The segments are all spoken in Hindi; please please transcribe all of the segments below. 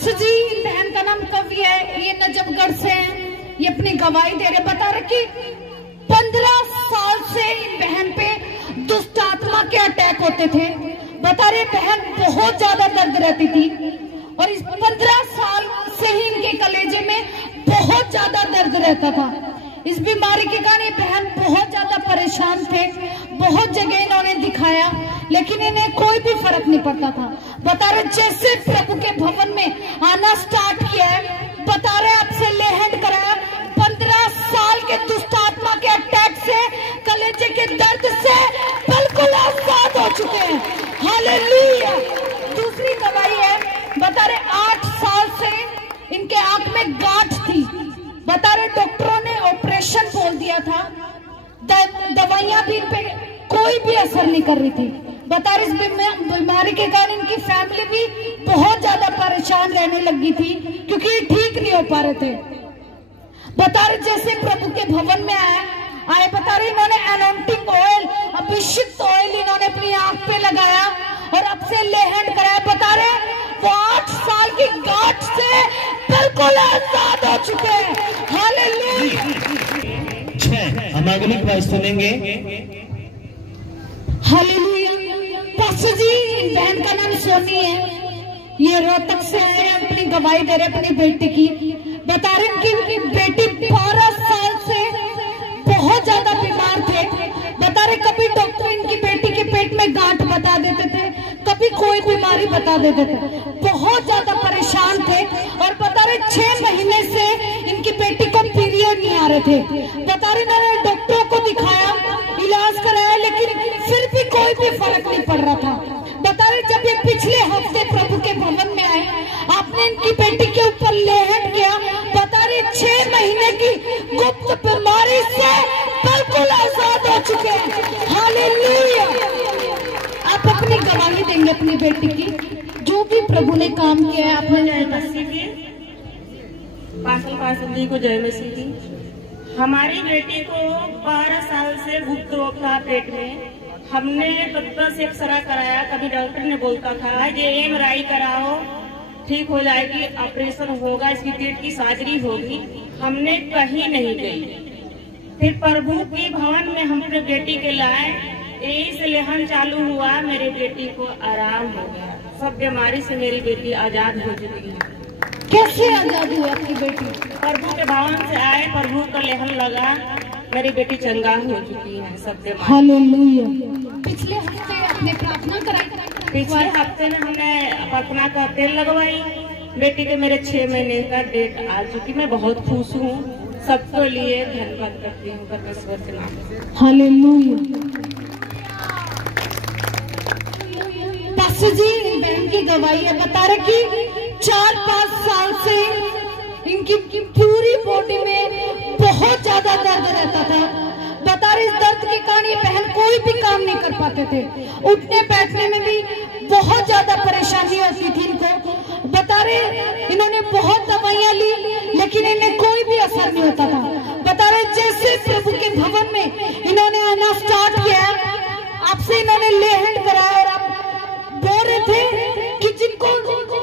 पास्टर जी, बहन का नाम कवि है, ये नजफगढ़ से है, ये अपनी गवाही दे रहे, बता रहे कि 15 साल से इन बहन पे दुष्ट आत्मा के अटैक होते थे। बता रहे बहन बहुत ज्यादा दर्द रहती थी और इस 15 साल से ही इनके कलेजे में बहुत ज्यादा दर्द रहता था। इस बीमारी के कारण ये बहन बहुत ज्यादा परेशान थे, बहुत जगह इन्होंने दिखाया लेकिन इन्हें कोई भी फर्क नहीं पड़ता था। बता रहे जैसे प्रभु के भवन में आना स्टार्ट किया है, बता रहे आपसे लेहंड कराया, 15 साल के दुष्ट आत्मा के अटैक से, कलेजे के दर्द से बिल्कुल आजाद हो चुके हैं। हालेलुया। दूसरी दवाई है, बता रहे 8 साल से इनके आंख में गांठ थी। बता रहे डॉक्टरों ने ऑपरेशन बोल दिया था, दवाइयां भी इन पे कोई भी असर नहीं कर रही थी। बता रहे इस बीमारी के कारण इनकी फैमिली भी बहुत ज्यादा परेशान रहने लगी थी क्योंकि ये ठीक नहीं हो पा रहे थे। बता रहे जैसे प्रभु के भवन में आए, बता रहे इन्होंने एनॉइंटिंग ऑयल, अभिषिक्त ऑयल इन्होंने अपनी आंख पे लगाया और अब से लेहंड कराया। बता रहे वो 8 साल की गांठ से बिल्कुल आजाद हो चुके हैं। हालेलुया। हम अगली बात सुनेंगे। हालेलुया। पास्टर जी, बहन का नाम सोनी है, ये रोहतक से है, अपनी गवाही दे रहे अपनी बेटी की। बता रहे कि इनकी बेटी 12 साल से बहुत ज्यादा बीमार थे। बता रहे कभी डॉक्टर इनकी बेटी के पेट में गांठ बता देते थे, कभी कोई बीमारी बता देते थे, बहुत ज्यादा परेशान थे। और बता रहे 6 महीने से इनकी बेटी को पीरियड नहीं आ रहे थे। बता रहे इन्होंने डॉक्टरों को दिखाया, इलाज कराया लेकिन फिर भी कोई भी फर्क नहीं पड़ रहा था। बता रहे जब ये पिछले हफ्ते प्रभु के भवन में आए, आपने इनकी बेटी के ऊपर लेहन किया। बता रहे 6 महीने की गुप्त बीमारी से बिल्कुल आजाद हो चुके हैं। हालेलुया। आप अपनी गवाही देंगे अपनी बेटी की, जो भी प्रभु ने काम किया है आपने। जय मसीह की, पास्टर जी को जय मसीह की। हमारी बेटी को 12 साल से गुप्त रोग था पेट में। हमने डॉक्टर से एक्सरा कराया, कभी डॉक्टर ने बोलता था ये एमआरआई कराओ ठीक हो जाएगी, ऑपरेशन होगा, इसकी पेट की सर्जरी होगी। हमने कहीं नहीं गई। फिर प्रभु के भवन में हम अपने बेटी के लाए, यही से लेहन चालू हुआ, मेरी बेटी को आराम हो गया। सब बीमारी से मेरी बेटी आजाद हो चुकी है। कैसे आजाद हुई आपकी बेटी? प्रभु के भवन से आए, प्रभु का लेहन लगा, मेरी बेटी चंगा हो चुकी है सब बीमारी। हालेलुया। पिछले हफ्ते आपने प्रार्थना कराई? पिछले हफ्ते में हमने प्रार्थना का तेल लगवाई। बेटी के मेरे 6 महीने का डेट आ चुकी। मैं बहुत खुश हूँ, सबके लिए धन्यवाद करती हूँ परमेश्वर के नाम से। हालेलुया। पास्टर जी, बहन की गवाही है, बता रहे कि 4-5 साल से इनकी पूरी बॉडी में बहुत ज्यादा दर्द रहता था। बता रहे इस दर्द के कारण ये बहन कोई भी काम नहीं कर पाते थे, उठने बैठने में भी बहुत ज्यादा परेशानी होती थी इनको। बता रहे इन्होंने बहुत दवाइयां ली लेकिन इन्हें कोई भी असर नहीं होता था। बता रहे जैसे प्रभु के भवन में इन्होंने आना स्टार्ट किया, आपसे इन्होंने लेहन कराया और आप बोल रहे थे कि जिनको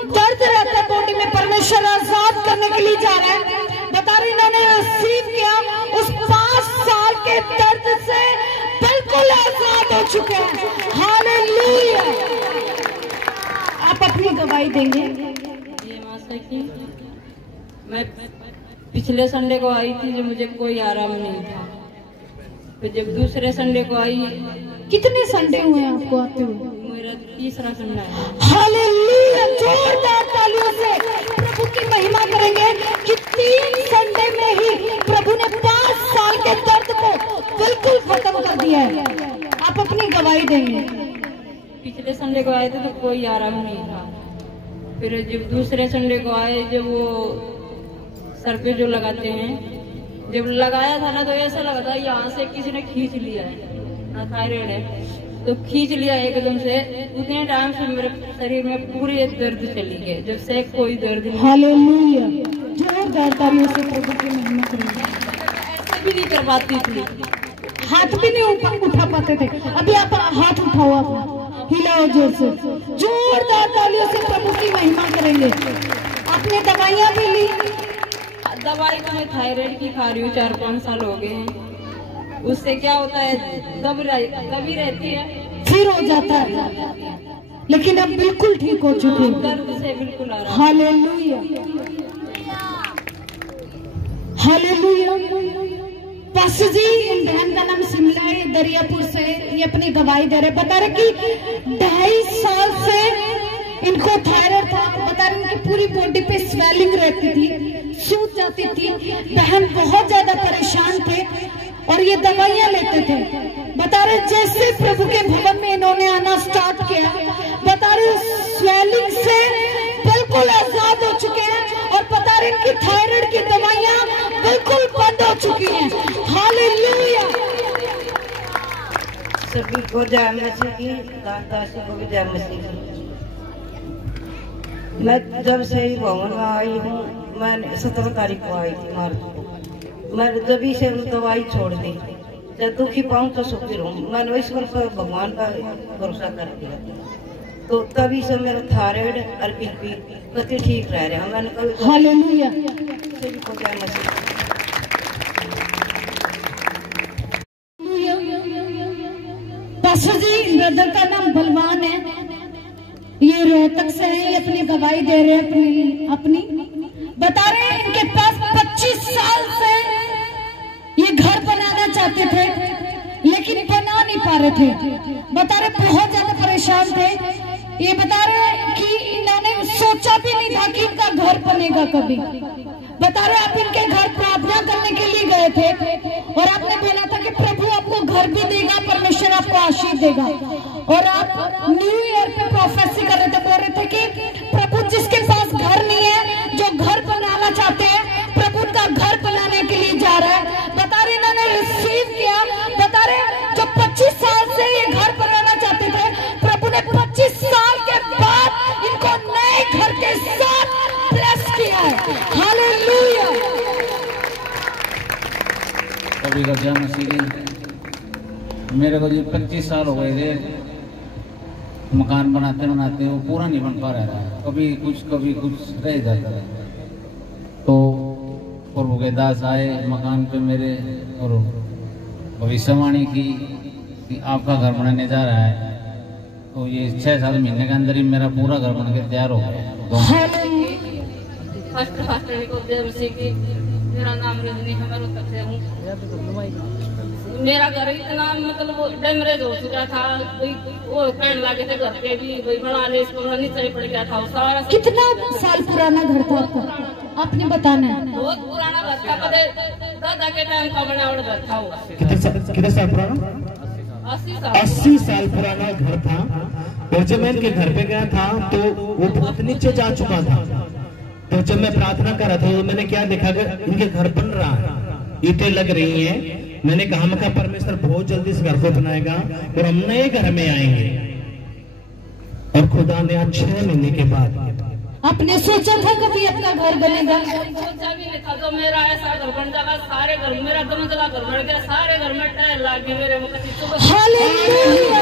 दर्द रहता है बॉडी में, परमेश्वर आजाद करने के लिए जा रहा है। बता रहे इन्होंने रिसीव किया, उस 5 साल के दर्द से बिल्कुल आजाद हो चुके हैं। हालेलुया। आप अपनी गवाही देंगे। ये मासा की मैं पिछले संडे को आई थी, जो मुझे कोई आराम नहीं था। फिर जब दूसरे संडे को आई, कितने संडे हुए आपको आते हुए? मेरा तीसरा संडे है। हालेलुया। जोरदार तालियों से प्रभु की महिमा करेंगे कि 3 संडे में ही प्रभु ने 5 साल के दर्द को बिल्कुल खत्म कर दिया है। आप अपनी गवाही देंगे। पिछले संडे को आए थे तो कोई आराम नहीं था। फिर जब दूसरे संडे को आए, जब वो सर पे जो लगाते हैं, जब लगाया था ना तो ऐसा लगा था यहाँ से किसी ने खींच लिया है, थायराइड है तो खींच लिया एकदम से। उतने टाइम से मेरे शरीर में पूरी दर्द चली गई, जब से कोई दर्द नहीं। हालेलुया। जोरदार तालियों से प्रभु की महिमा करेंगे। ऐसे भी नहीं कर पाती थी, हाथ भी नहीं उठा पाते थे। अभी आप हाथ उठाओ, आप हिलाओ जोर से। जोरदार तालियों से प्रभु की महिमा करेंगे। ये दवाइयाँ भी ली? दवाई तो मैं थायराइड की खा रही हूँ, 4-5 साल हो गए हैं। उससे क्या होता है, दबी रहती है, फिर हो जाता है, लेकिन अब बिल्कुल ठीक हो चुकी है। दर्द से बिल्कुल आ रहा है। Hallelujah, hallelujah. पास्टर जी, इन बहन का नाम शिमला है, दरियापुर से, ये अपनी गवाही दे रहे, बता रहे कि 2.5 साल से इनको थायराइड था। बता रहे उनकी पूरी बॉडी पे स्वेलिंग रहती थी, सूज जाती थी। बहन बहुत ज्यादा परेशान थे और ये दवाइयां लेते थे। बता रहे जैसे प्रभु के भवन में इन्होंने आना स्टार्ट किया, बता रहे स्वेलिंग से बिल्कुल आजाद हो चुके हैं और बता रहे इनकी थायराइड की दवाइयां बिल्कुल बंद हो चुकी हैं। हालेलुया। सभी को जय मसीह की, दासी को भी जय मसीह की। मैं जब से ही भवन में आई हूँ, मैंने 17 तारीख को आई थी मार्च को। मैं जब से दवाई छोड़ दी, जब दुखी पाऊँ तो सुखी रहूँ। मैंने ईश्वर पर भगवान का भरोसा कर दिया, तो तभी से मेरा थायराइड और बीपी कति ठीक रह रहे हैं। मैंने कभी हालेलुया। सभी को जय मसीह। पास्टर जी, ब्रदर का नाम बलवान है, ये रोहतक से है, ये अपनी गवाही दे रहे हैं अपनी बता रहे हैं इनके पास 25 साल से ये घर बनाना चाहते थे, लेकिन बना नहीं पा रहे थे। बता रहे बहुत ज्यादा परेशान थे। ये बता रहे कि इन्होंने सोचा भी नहीं था कि इनका घर बनेगा कभी। बता रहे आप इनके घर प्रार्थना करने के लिए गए थे और आपने बोला था कि प्रभु आपको घर भी देगा, परमेश्वर आपको आशीष देगा। और आप न्यू ईयर पे प्रोफेसी कर रहे थे, बोल रहे थे कि प्रभु जिसके पास घर नहीं है, जो घर बनाना चाहते हैं, प्रभु का घर बनाने के लिए जा रहा है। बता रहे इन्होंने रिसीव किया। बता रहे जो 25 साल से ये घर बनाना चाहते थे, प्रभु ने 25 साल के बाद इनको नए घर के साथ ब्लेस किया है। हालेलुया। कभी का जय मसीह। मेरे को जो 25 साल हो गए थे मकान बनाते बनाते, वो पूरा नहीं बन पा रहा था। कभी कुछ रह जाता था। तो प्रभु के दास आए मकान पे मेरे और भविष्यवाणी की कि आपका घर बनने जा रहा है। तो ये 6-7 महीने के अंदर ही मेरा पूरा घर बन के तैयार हो गया। मेरा नाम रजनी है, मैं रोहतक से हूँ। मेरा घर इतना मतलब डैमेज हो चुका था, वो कहने लगे थे घर पे भी वही बना ले, इसको नीचे पड़ गया था। सारा कितना साल पुराना घर था आपका, आपने बताना है? बहुत पुराना घर था, पहले दादा के टाइम का बना हुआ घर था वो। कितने साल पुराना? 80 साल पुराना घर था। और जब मैं इनके घर पे गया था तो वो बहुत नीचे जा चुका था। तो जब मैं प्रार्थना कर रहा था तो मैंने क्या देखा कि इनके घर बन रहा है, ईंटें लग रही हैं। मैंने कहा मका परमेश्वर बहुत जल्दी इस घर को बनाएगा और हम नए घर में आएंगे। और खुदा ने आज 6 महीने के बाद। आपने सोचा था कभी अपना घर बनेगा? सोचा भी नहीं था। तो मेरा ऐसा घर बन जाएगा, सारे घर मेरा 2 मंजिला घर बन गया, सारे घर में टाइल लग गए मेरे। हालेलुया।